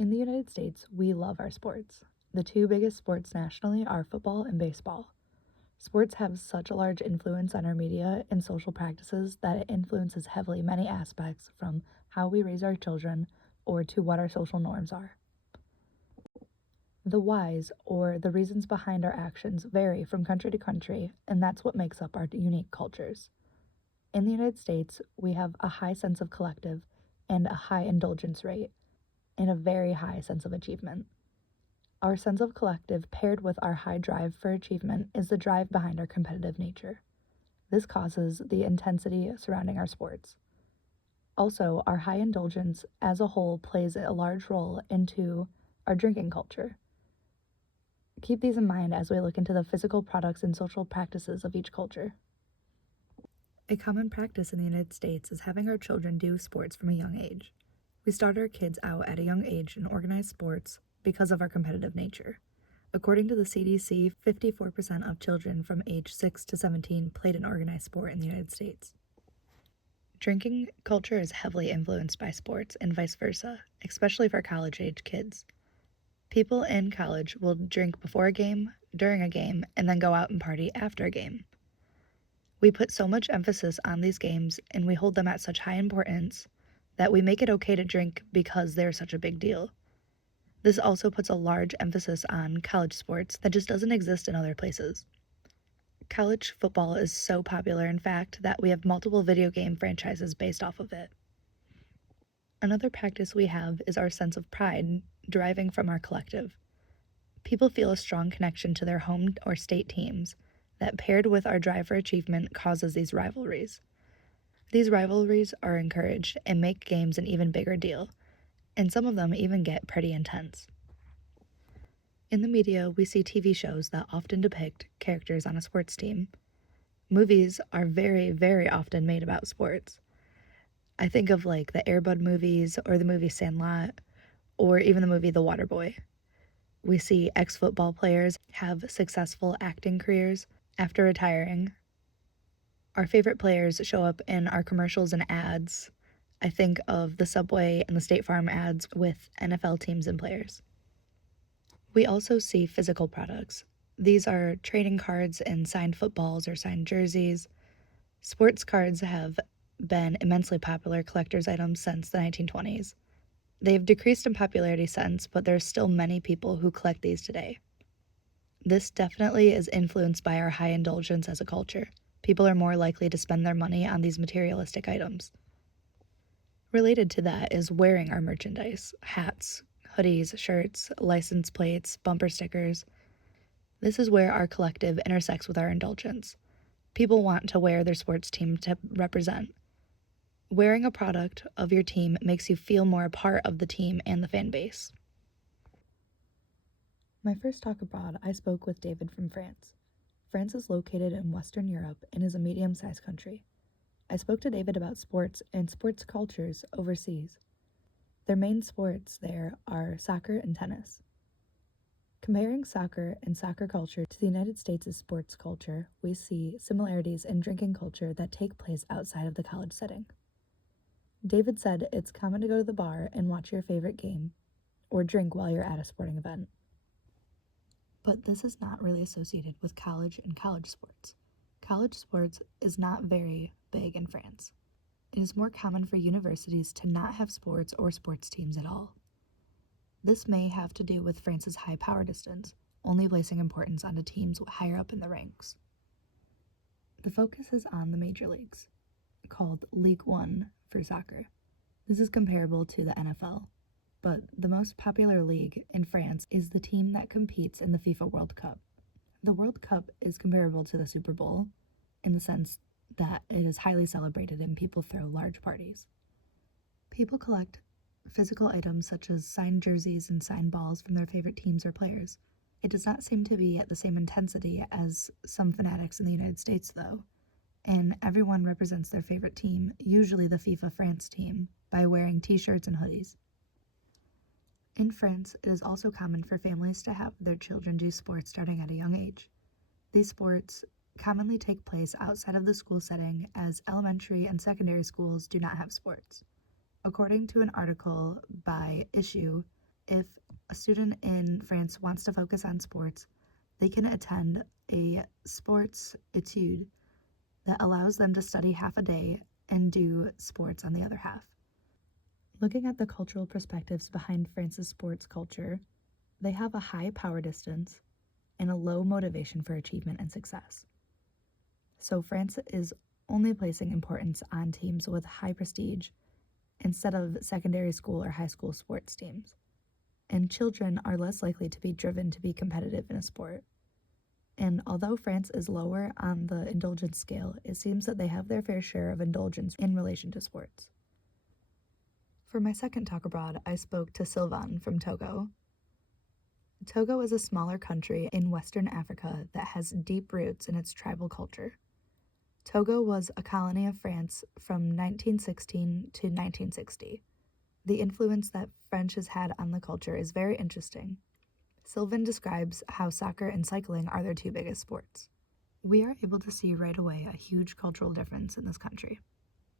In the United States, we love our sports. The two biggest sports nationally are football and baseball. Sports have such a large influence on our media and social practices that it influences heavily many aspects from how we raise our children or to what our social norms are. The whys, or the reasons behind our actions, vary from country to country, and that's what makes up our unique cultures. In the United States, we have a high sense of collective and a high indulgence rate, and a very high sense of achievement. Our sense of collective, paired with our high drive for achievement, is the drive behind our competitive nature. This causes the intensity surrounding our sports. Also, our high indulgence as a whole plays a large role into our drinking culture. Keep these in mind as we look into the physical products and social practices of each culture. A common practice in the United States is having our children do sports from a young age. We start our kids out at a young age in organized sports because of our competitive nature. According to the CDC, 54% of children from age 6 to 17 played an organized sport in the United States. Drinking culture is heavily influenced by sports and vice versa, especially for college-age kids. People in college will drink before a game, during a game, and then go out and party after a game. We put so much emphasis on these games and we hold them at such high importance that we make it okay to drink because they're such a big deal. This also puts a large emphasis on college sports that just doesn't exist in other places. College football is so popular, in fact, that we have multiple video game franchises based off of it. Another practice we have is our sense of pride deriving from our collective. People feel a strong connection to their home or state teams that, paired with our drive for achievement, causes these rivalries. These rivalries are encouraged and make games an even bigger deal, and some of them even get pretty intense. In the media, we see TV shows that often depict characters on a sports team. Movies are very, very often made about sports. I think of like the Air Bud movies or the movie Sandlot or even the movie The Waterboy. We see ex-football players have successful acting careers after retiring. Our favorite players show up in our commercials and ads. I think of the Subway and the State Farm ads with NFL teams and players. We also see physical products. These are trading cards and signed footballs or signed jerseys. Sports cards have been immensely popular collector's items since the 1920s. They've decreased in popularity since, but there's still many people who collect these today. This definitely is influenced by our high indulgence as a culture. People are more likely to spend their money on these materialistic items. Related to that is wearing our merchandise: hats, hoodies, shirts, license plates, bumper stickers. This is where our collective intersects with our indulgence. People want to wear their sports team to represent. Wearing a product of your team makes you feel more a part of the team and the fan base. My first talk abroad, I spoke with David from France. France is located in Western Europe and is a medium-sized country. I spoke to David about sports and sports cultures overseas. Their main sports there are soccer and tennis. Comparing soccer and soccer culture to the United States' sports culture, we see similarities in drinking culture that take place outside of the college setting. David said it's common to go to the bar and watch your favorite game, or drink while you're at a sporting event. But this is not really associated with college and college sports. College sports is not very big in France. It is more common for universities to not have sports or sports teams at all. This may have to do with France's high power distance, only placing importance onto teams higher up in the ranks. The focus is on the major leagues, called Ligue 1 for soccer. This is comparable to the NFL, but the most popular league in France is the team that competes in the FIFA World Cup. The World Cup is comparable to the Super Bowl in the sense that it is highly celebrated and people throw large parties. People collect physical items such as signed jerseys and signed balls from their favorite teams or players. It does not seem to be at the same intensity as some fanatics in the United States, though, and everyone represents their favorite team, usually the FIFA France team, by wearing t-shirts and hoodies. In France, it is also common for families to have their children do sports starting at a young age. These sports commonly take place outside of the school setting, as elementary and secondary schools do not have sports. According to an article by Issue, if a student in France wants to focus on sports, they can attend a sports étude that allows them to study half a day and do sports on the other half. Looking at the cultural perspectives behind France's sports culture, they have a high power distance and a low motivation for achievement and success. So France is only placing importance on teams with high prestige instead of secondary school or high school sports teams. And children are less likely to be driven to be competitive in a sport. And although France is lower on the indulgence scale, it seems that they have their fair share of indulgence in relation to sports. For my second talk abroad, I spoke to Sylvain from Togo. Togo is a smaller country in Western Africa that has deep roots in its tribal culture. Togo was a colony of France from 1916 to 1960. The influence that French has had on the culture is very interesting. Sylvain describes how soccer and cycling are their two biggest sports. We are able to see right away a huge cultural difference in this country.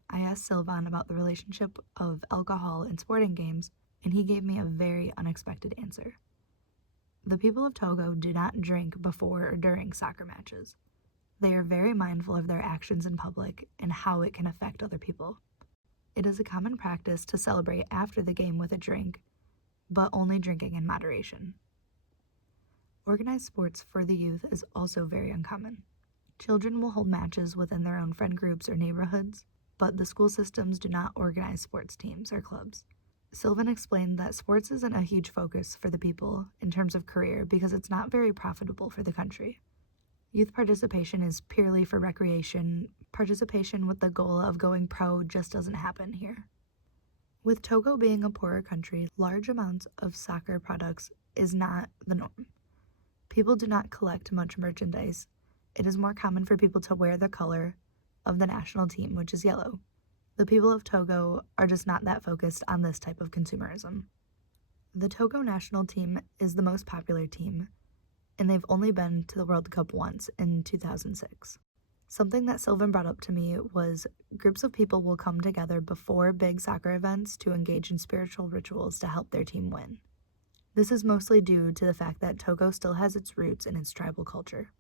I asked Sylvain about the relationship of alcohol in sporting games, and he gave me a very unexpected answer. The people of Togo do not drink before or during soccer matches. They are very mindful of their actions in public and how it can affect other people. It is a common practice to celebrate after the game with a drink, but only drinking in moderation. Organized sports for the youth is also very uncommon. Children will hold matches within their own friend groups or neighborhoods, but the school systems do not organize sports teams or clubs. Sylvain explained that sports isn't a huge focus for the people in terms of career because it's not very profitable for the country. Youth participation is purely for recreation. Participation with the goal of going pro just doesn't happen here. With Togo being a poorer country, large amounts of soccer products is not the norm. People do not collect much merchandise. It is more common for people to wear the color of the national team, which is yellow. The people of Togo are just not that focused on this type of consumerism. The Togo national team is the most popular team, and they've only been to the World Cup once in 2006. Something that Sylvain brought up to me was groups of people will come together before big soccer events to engage in spiritual rituals to help their team win. This is mostly due to the fact that Togo still has its roots in its tribal culture.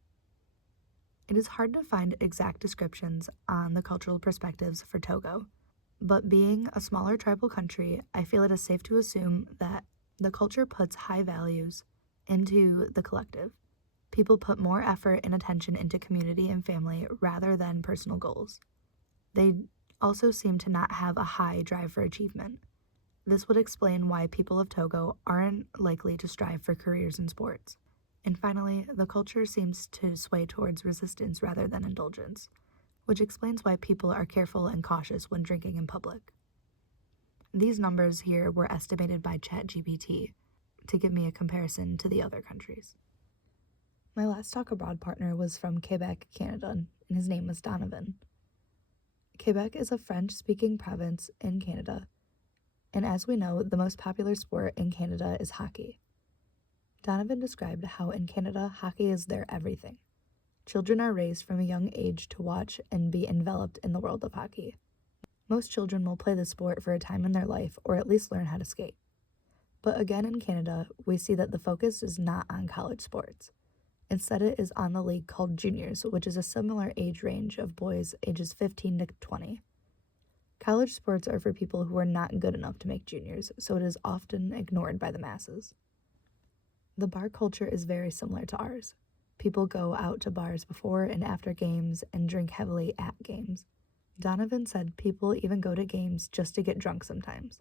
It is hard to find exact descriptions on the cultural perspectives for Togo, but being a smaller tribal country, I feel it is safe to assume that the culture puts high values into the collective. People put more effort and attention into community and family rather than personal goals. They also seem to not have a high drive for achievement. This would explain why people of Togo aren't likely to strive for careers in sports. And finally, the culture seems to sway towards resistance rather than indulgence, which explains why people are careful and cautious when drinking in public. These numbers here were estimated by ChatGPT to give me a comparison to the other countries. My last talk abroad partner was from Quebec, Canada, and his name was Donovan. Quebec is a French-speaking province in Canada, and as we know, the most popular sport in Canada is hockey. Donovan described how in Canada, hockey is their everything. Children are raised from a young age to watch and be enveloped in the world of hockey. Most children will play the sport for a time in their life or at least learn how to skate. But again in Canada, we see that the focus is not on college sports. Instead, it is on the league called juniors, which is a similar age range of boys ages 15 to 20. College sports are for people who are not good enough to make juniors, so it is often ignored by the masses. The bar culture is very similar to ours. People go out to bars before and after games and drink heavily at games. Donovan said people even go to games just to get drunk sometimes.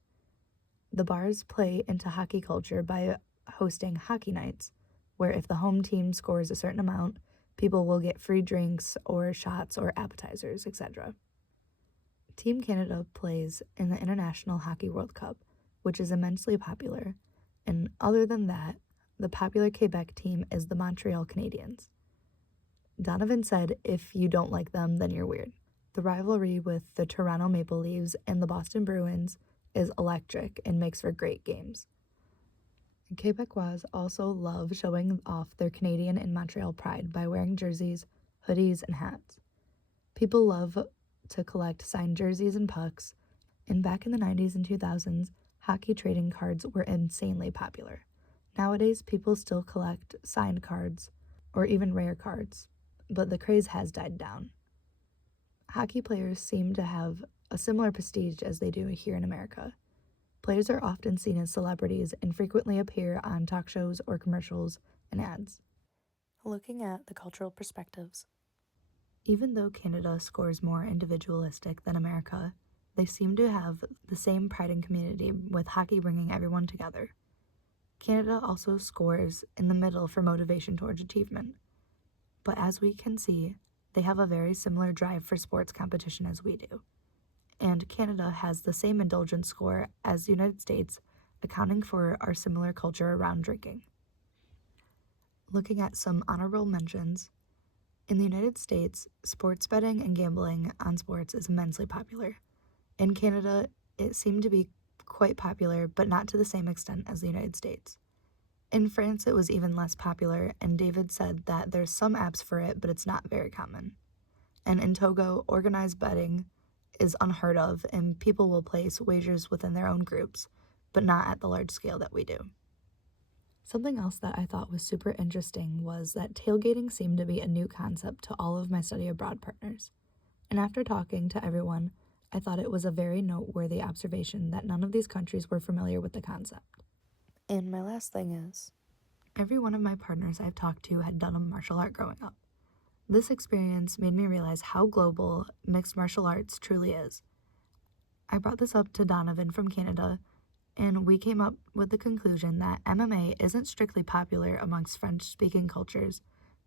The bars play into hockey culture by hosting hockey nights, where if the home team scores a certain amount, people will get free drinks or shots or appetizers, etc. Team Canada plays in the International Hockey World Cup, which is immensely popular, and other than that, the popular Quebec team is the Montreal Canadiens. Donovan said if you don't like them, then you're weird. The rivalry with the Toronto Maple Leafs and the Boston Bruins is electric and makes for great games. Quebecois also love showing off their Canadian and Montreal pride by wearing jerseys, hoodies, and hats. People love to collect signed jerseys and pucks, and back in the 90s and 2000s, hockey trading cards were insanely popular. Nowadays, people still collect signed cards or even rare cards, but the craze has died down. Hockey players seem to have a similar prestige as they do here in America. Players are often seen as celebrities and frequently appear on talk shows or commercials and ads. Looking at the cultural perspectives. Even though Canada scores more individualistic than America, they seem to have the same pride in community, with hockey bringing everyone together. Canada also scores in the middle for motivation towards achievement. But as we can see, they have a very similar drive for sports competition as we do. And Canada has the same indulgence score as the United States, accounting for our similar culture around drinking. Looking at some honorable mentions, in the United States, sports betting and gambling on sports is immensely popular. In Canada, it seemed to be quite popular, but not to the same extent as the United States. In France, it was even less popular, and David said that there's some apps for it, but it's not very common. And in Togo, organized betting is unheard of, and people will place wagers within their own groups, but not at the large scale that we do. Something else that I thought was super interesting was that tailgating seemed to be a new concept to all of my study abroad partners. And after talking to everyone, I thought it was a very noteworthy observation that none of these countries were familiar with the concept. And my last thing is, every one of my partners I've talked to had done a martial art growing up. This experience made me realize how global mixed martial arts truly is. I brought this up to Donovan from Canada, and we came up with the conclusion that MMA isn't strictly popular amongst French-speaking cultures,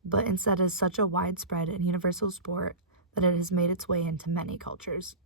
but instead is such a widespread and universal sport that it has made its way into many cultures.